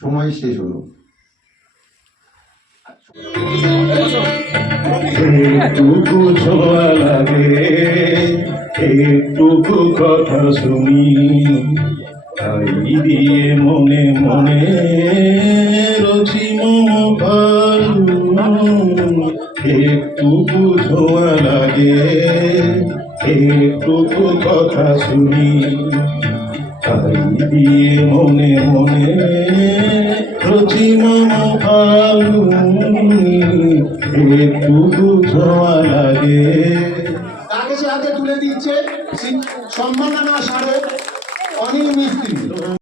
সময় শেষ হলো। একটুকু ছোঁয়া লাগে, একটুকু কথা শুনি, তাই দিয়ে মনে মনে রচি মম একটুকু ছোঁয়া লাগে, একটুকু কথা শুনি তাই দিয়ে মনে মনে মম ভালু একটুকু ছোঁয়া লাগে। সম্মাননা স্মারক অনিল মিস্ত্রি।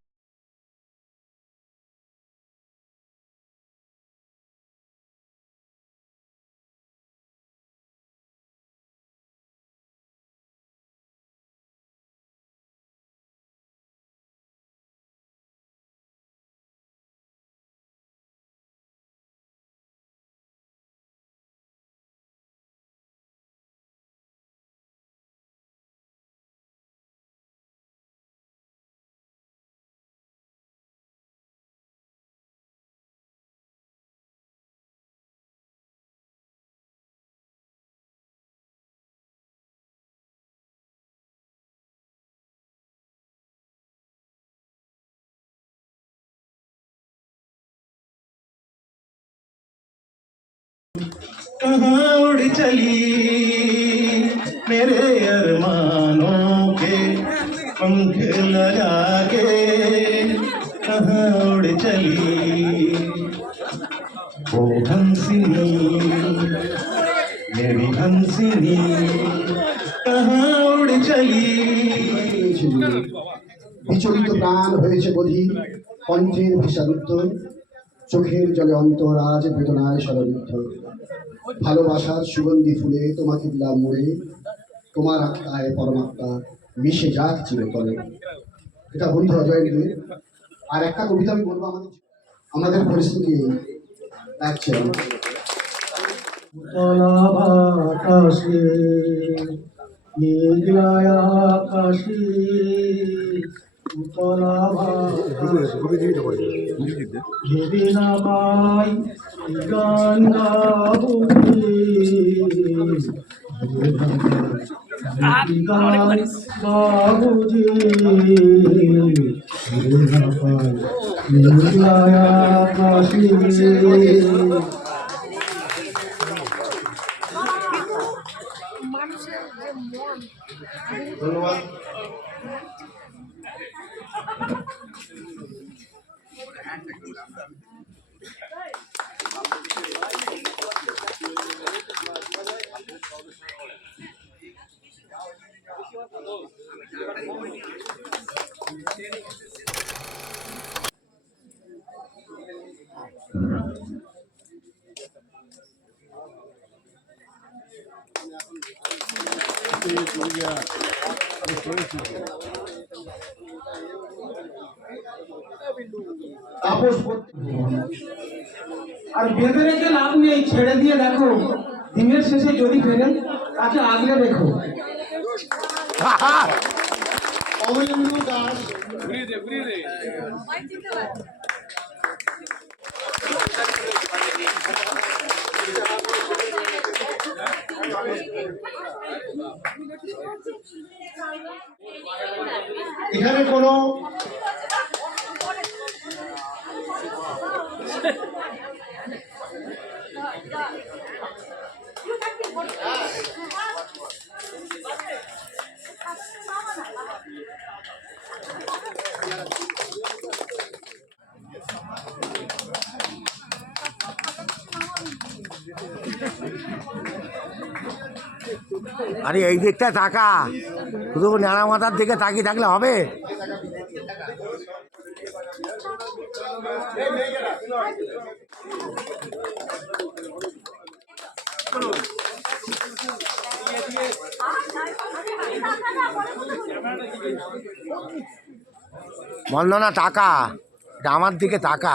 कहाँ उड़ चली मेरे अरमानों के पंख लगा के कहाँ उड़ चली वो हंसिनी मेरी हंसिनी कहाँ उड़ चली বিচলিত প্রাণ হয়েছে বধির কণ্ঠের ভাষারুদ্ধ চোখের জলে অন্তরাজ বেদনায় সরবিদ্ধ ভালোবাসার সুগন্ধি ফুলে তোমাকে দিলাম মুড়ে তোমার আত্মায় পরমাত্মা মিশে যাক চিরতলে এটা বন্ধু অজয়ের আর একটা কবিতা আমি বলব আমাদের আমাদের পরিস্থিতি লাগছে আকাশে মেঘলায় আকাশে উতলা ভেবে না পাই গান গাবো গান গাবো যে ভেবে না পাই মেঘলায় আকাশে মানুষের যে মন ধন্যবাদ আর বেঁধে রেখে লাভ নেই, ছেড়ে দিয়ে দেখো, দিনের শেষে যদি ফেরেন তাকে আগলে অমলেন্দু দাস। এখানে কোনো আরে এই দিকটা তাকা। শুধু ন্যাড়া মাথার দিকে তাকিয়ে থাকলে হবে? বন্দনা টাকা আমার দিকে টাকা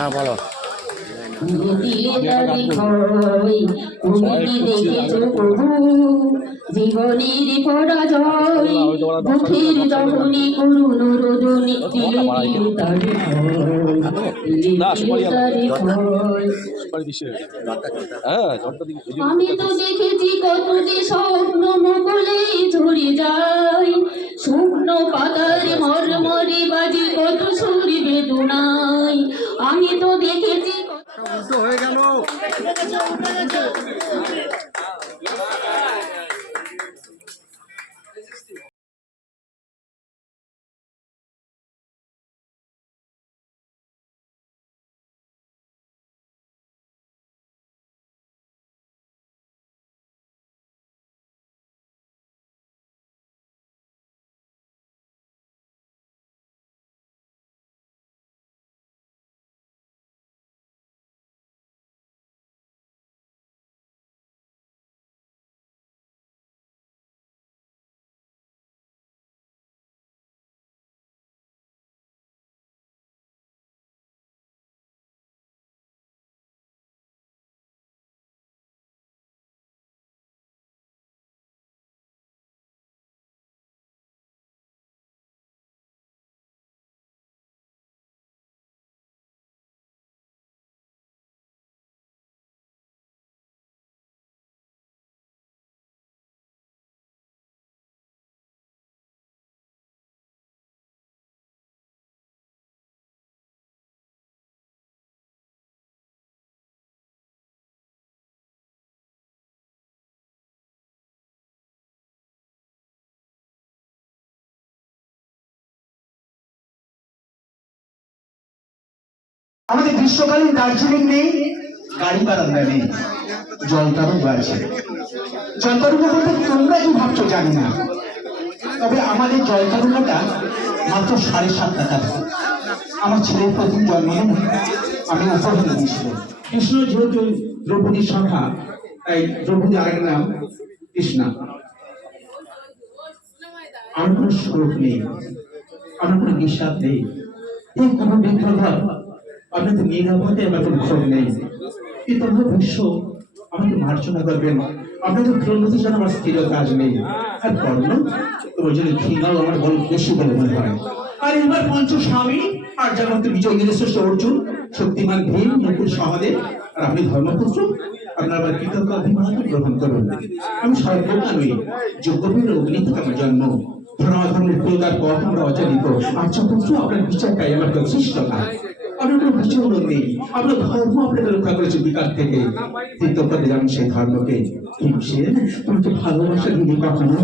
হ্যাঁ বলো। জীবনের পরাজয় দুঃখের দহনে রোদনে তার ভয়। আমি তো দেখেছি কত যে স্বপ্ন মুকুলে ঝরে যায়। শুকনো পাতার মরমরে বাজে কত সুর বেদনায় আমি তো দেখেছি। কত আমাদের গ্রীষ্মকালীন দার্জিলিং নেই, গাড়ি বারান্দা নেই জলতারুগা আছে জলতারুগা বলতে তোমরা কি ভাবছ জানি না, তবে আমাদের জলতারুগাটা মাত্র সাড়ে সাত টাকা আমার ছেলের প্রথম জন্মদিন আমি উপহার দিয়েছিলাম কৃষ্ণ যেহেতু দ্রৌপদীর শাখা, তাই দ্রৌপদী আরেক নাম কৃষ্ণা। আমার কোনো শোক নেই আমার কোনো বিষাদ নেই। এই কোনো বিপ্লব আপনি তো নিরাপদে কোনো ক্ষোভ নেই। কিন্তু আমার বিশ্ব আমাকে মার্জনা আপনাদের প্রণতি যেন আমার স্থিরতা আজ নেই। আর কর্ম জন্য ঘৃণাও আমার বড় বেশি বলে মনে হয়। আর এবার পঞ্চ স্বামী, আর যেমন তুমি বিজয় অর্জুন, শক্তিমান ভীম, মুকুল সহদেব আর আপনি ধর্মপুত্র, আপনার আবার কৃতজ্ঞ অভিমান গ্রহণ করুন। আমি সর্বজ্ঞা নই যোগ্যবীর অগ্নি থেকে আমার জন্ম। ধর্মাধর্মের প্রদার পথ আমরা অজানিত। আচ্ছা আপনার বিচারটাই আমার যথেষ্ট না। কোনো বিচরণ নেই। আপনার ধর্ম আপনাকে রক্ষা করেছে বিকাশ থেকে। কিন্তু যেমন সেই ধর্মকে হিংসের তোমাকে ভালোবাসা দিদি কখনো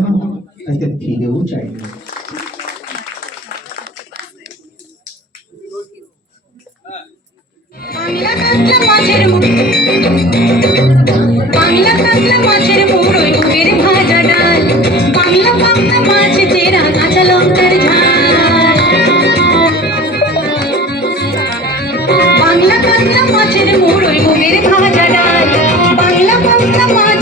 তাইতে ফিরেও চাই না। বাংলা কাতলা মাছের মুড়ো। বাংলা কাতলা মাছের বাংলা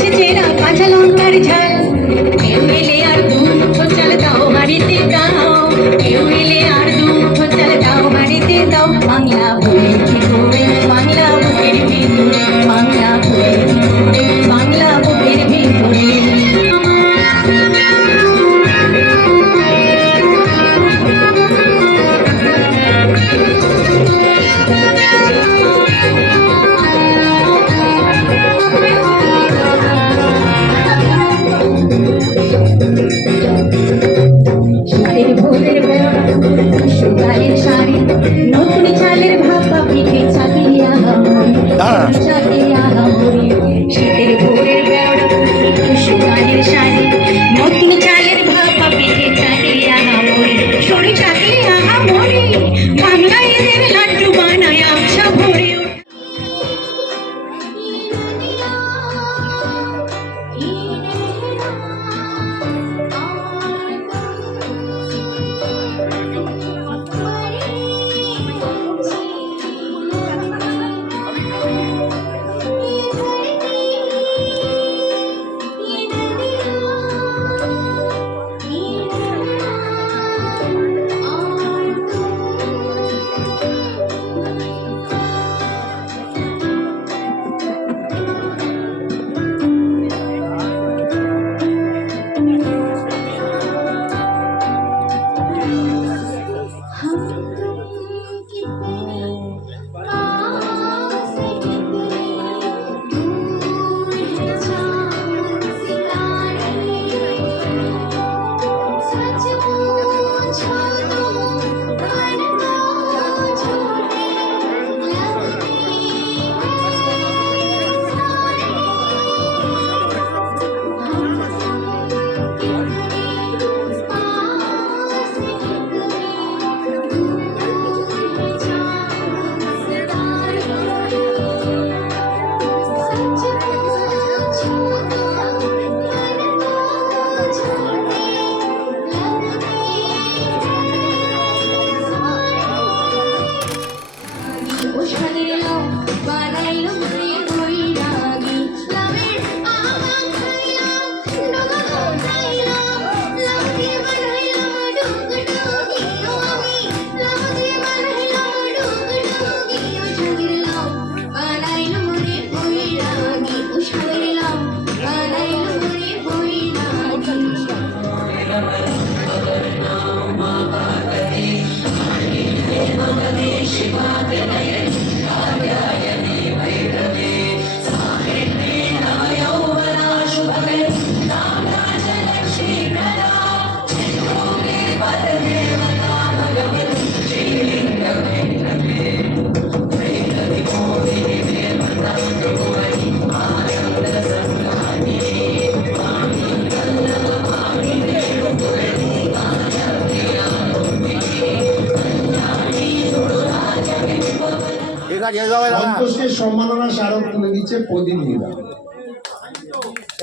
সন্তোষকে সম্মাননা স্মারক তুলে দিচ্ছে প্রতিনিধিরা।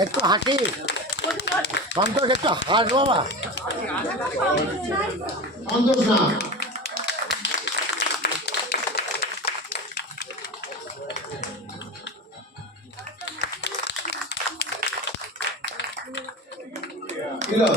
একটু হাসি। সন্তোষ একটু হাস বাবা। সন্তোষ না তিলক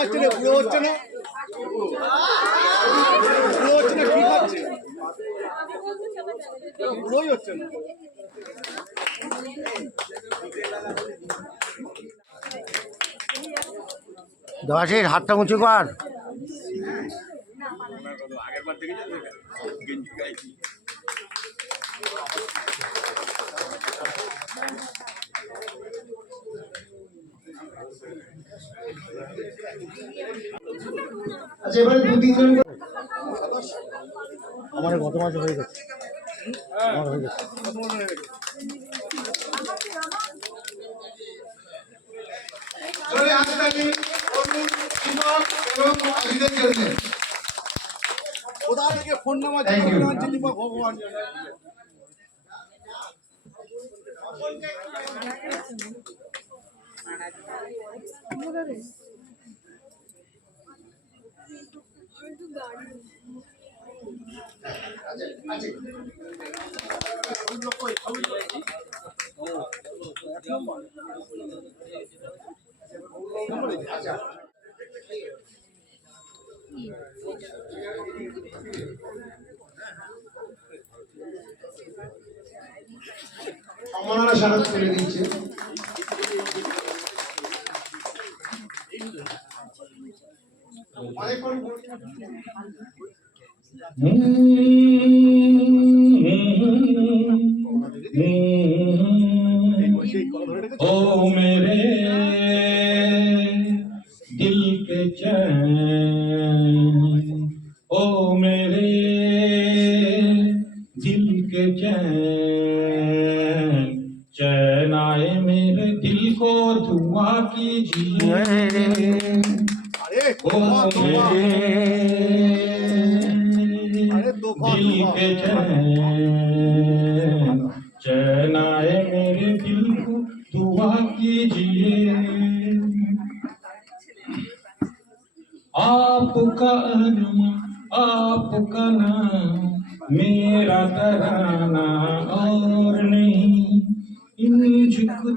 বুড়ো হচ্ছে না? হচ্ছে না। দশের হাতটা উঁচু কর। দু তিনজন আমার গত মাসে হয়ে গেছে। আমার হয়ে গেছে। চলে আসতে এবং জন্য। থেকে ফোন নাম্বার Thank you. ভগবান জানে। সম্মাননা স্মারক তুলে দিচ্ছে ओ मेरे दिल के चैन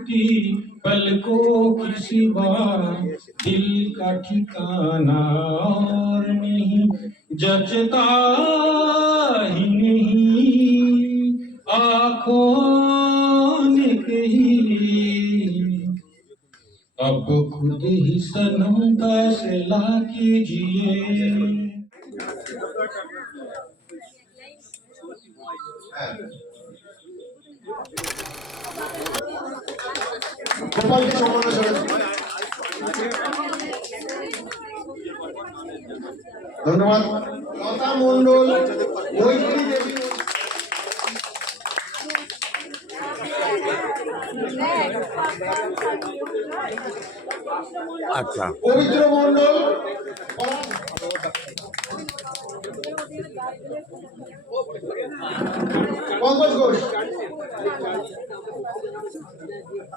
छुट्टी पलकों की सिवा दिल का ठिकाना और नहीं, जचता ही नहीं, आँखों ने कही अब खुद ही सनम का सला कीजिए Thank you. সম্মাননা স্মারক ধন্যবাদ। লতা মৈত্রী দেবী। আচ্ছা। পবিত্র মণ্ডল। পঙ্কজ ঘোষ।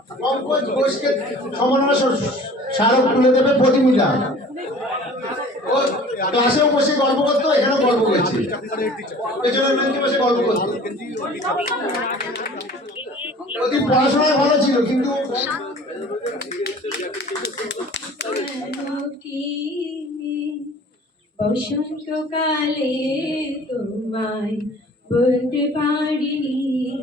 পঙ্কজ ঘোষকে সম্মাননা স্মারক- তুলে দেবে ক্লাসেও বসে গল্প করতো, এখানেও গল্প করছে। বসে গল্প করতো। পড়াশোনায় ভালো ছিল, কিন্তু বসন্তকালে তোমায় বলতে পারিনি।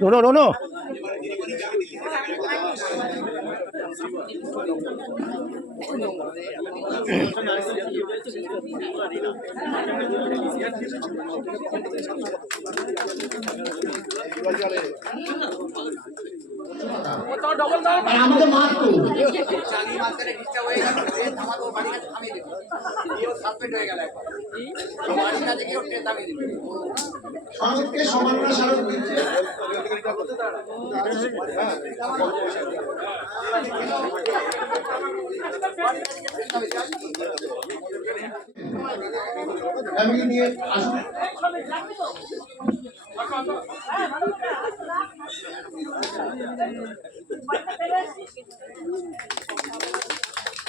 রোনো রোনো আর আমাদের মাত্র সনদকে সম্মাননা স্মারক দিচ্ছে ফ্যামিলি নিয়ে আসুন।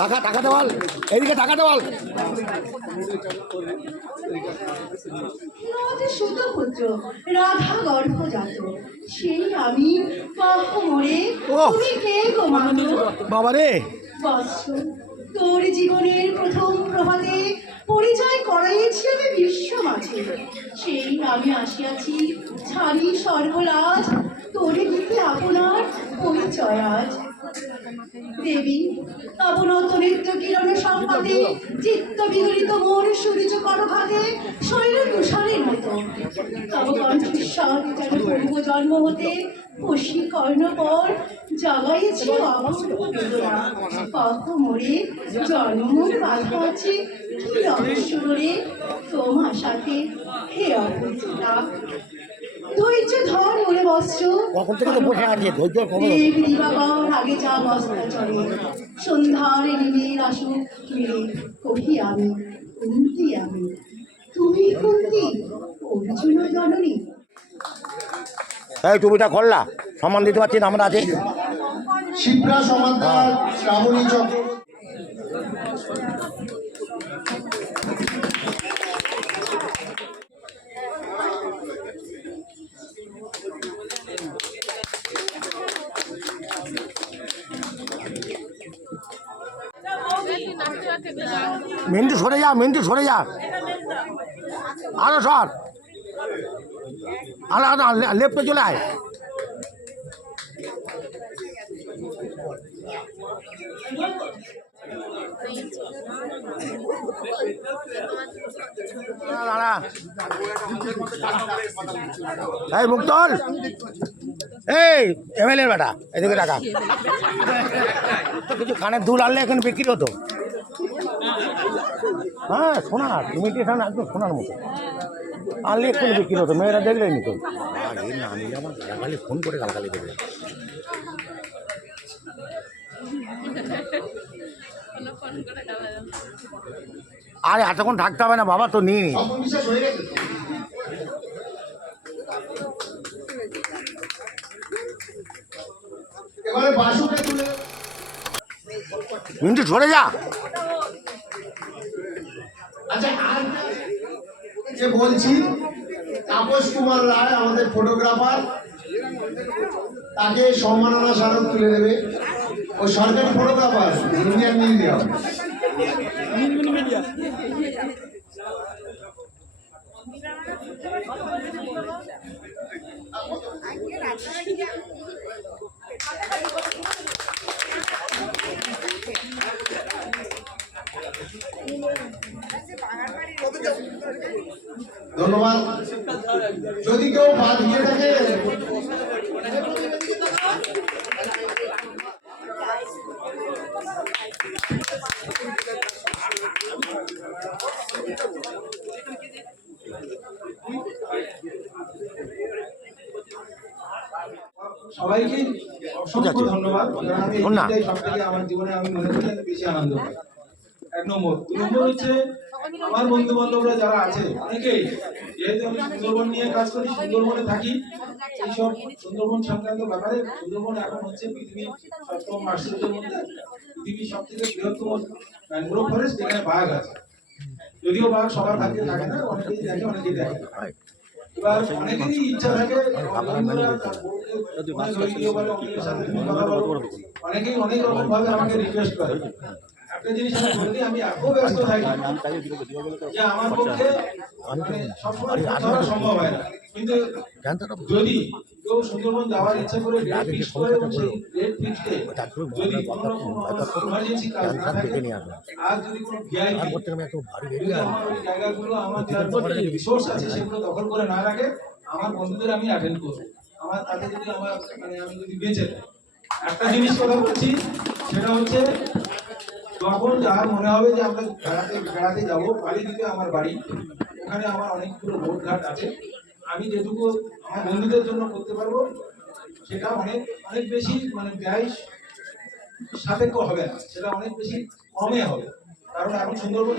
টাকা টাকা দেওয়াল। এদিকে টাকা দেওয়াল। আমাদের রাধা গর্ভজাত সেই আমি পাহ তুমি কে গো বাবা রে তোর জীবনের প্রথম প্রভাতে পরিচয় করাইয়েছি আমি বিশ্ব মাঝে। সেই আমি আসিয়াছি ছাড়ি সর্বরাজ তোরে দিতে আপনার পরিচয় আজ। দেবী, তবনত নৃত্য কিরণ সম্পাদে, চিত্ত বিগলিত মন সূর্য করঘাতে শৈল তুষারের মতো। তব কণ্ঠস্বর যেন পূর্ব জন্ম হতে খুশি কর্ণ পর জাগাইছে অপূর্ব বেদনা কখ বাধা আছে কি রহস্যরে তোমার সাথে হে অপরিচিতা ধৈর্য ওরে বস্ত্র কখন থেকে তো বসে আছে ধৈর্য খবর আগে যা বস্তা চলে। সন্ধ্যার নিমের আসুক মিলে কহি আমি কুন্তি আমি। তুমি কুন্তি অর্জুন জননী। এই টুপিটা খোললা সম্মান দিতে পারছি না আমরা আছি। শিপ্রা সমাদার শ্রাবণী চক্রবর্তী মিন্টু সরে যা, মিন্টু সরে যা। আরও সর। আরও আরও লেফটে চলে আয়। এই মুক্তল এই এমএলএ বেটা, এদিকে টাকা। কিছু কানের দুল আনলে এখানে বিক্রি হতো। হ্যাঁ সোনার ইমিটেশন একদম সোনার মতো? আনলে এক্ষুনি বিক্রি হতো? মেয়েরা দেখলেই নিত আর এ না নিলে আমার গালাগালি ফোন করে গালাগালি দেবে আরে এতক্ষণ থাকতে হবে না বাবা তো নিয়ে নি তো? মিন্টু সরে যা। আচ্ছা আর যে বলছি তাপস কুমার রায় আমাদের ফটোগ্রাফার তাকে সম্মাননা স্মারক তুলে দেবে। ও সরকারি ফটোগ্রাফার ইন্ডিয়ান মিডিয়া ধন্যবাদ। যদি কেউ বাদ গিয়ে থাকে সবাইকে অসংখ্য ধন্যবাদ। আমার জীবনে আমি মনে করি বেশি আনন্দ পাই এক নম্বর। দু নম্বর হচ্ছে, আমার বন্ধু বান্ধবরা যারা আছে, অনেকেই, যেহেতু আমি সুন্দরবন নিয়ে কাজ করি, সুন্দরবনে থাকি সুন্দরবন সংক্রান্ত ব্যাপারে, সুন্দরবন এখন হচ্ছে পৃথিবীর সপ্তম আশ্চর্যের মধ্যে পৃথিবীর সব থেকে বৃহত্তম ম্যানগ্রোভ ফরেস্ট বাঘ আছে। যদিও বাঘ সবার ভাগ্যে থাকে না, অনেকেই দেখে অনেকেই দেখে। এবার অনেকেরই ইচ্ছা থাকে। অনেকেই অনেক রকম ভাবে আমাকে রিকোয়েস্ট করে। একটা জিনিস আমি বলে দিই, আমি এত ব্যস্ত থাকি যে আমার পক্ষে মানে সবসময় সম্ভব হয় না। কিন্তু যদি কেউ সুন্দরবন যাওয়ার ইচ্ছা করে ডেট ফিক্স করে এবং সেই ডেট ফিক্সে যদি কোনো রকম ইমার্জেন্সি কাজ না থাকে আর যদি কোনো ভিআইপি জায়গাগুলো আমার যার রিসোর্স আছে সেগুলো দখল করে না রাখে আমার বন্ধুদের আমি অ্যাটেন্ড করব। আমার তাতে যদি আমার মানে আমি যদি বেঁচে একটা জিনিস কথা বলছি সেটা হচ্ছে যখন যার মনে হবে যে আমরা বেড়াতে বেড়াতে যাব বালিদ্বীপে আমার বাড়ি, ওখানে আমার অনেকগুলো ভোটঘাট আছে। আমি যেটুকু আমার বন্ধুদের জন্য করতে পারব, সেটা অনেক অনেক বেশি মানে ব্যয় সাপেক্ষ হবে না, সেটা অনেক বেশি কমে হবে। কারণ এখন সুন্দরবন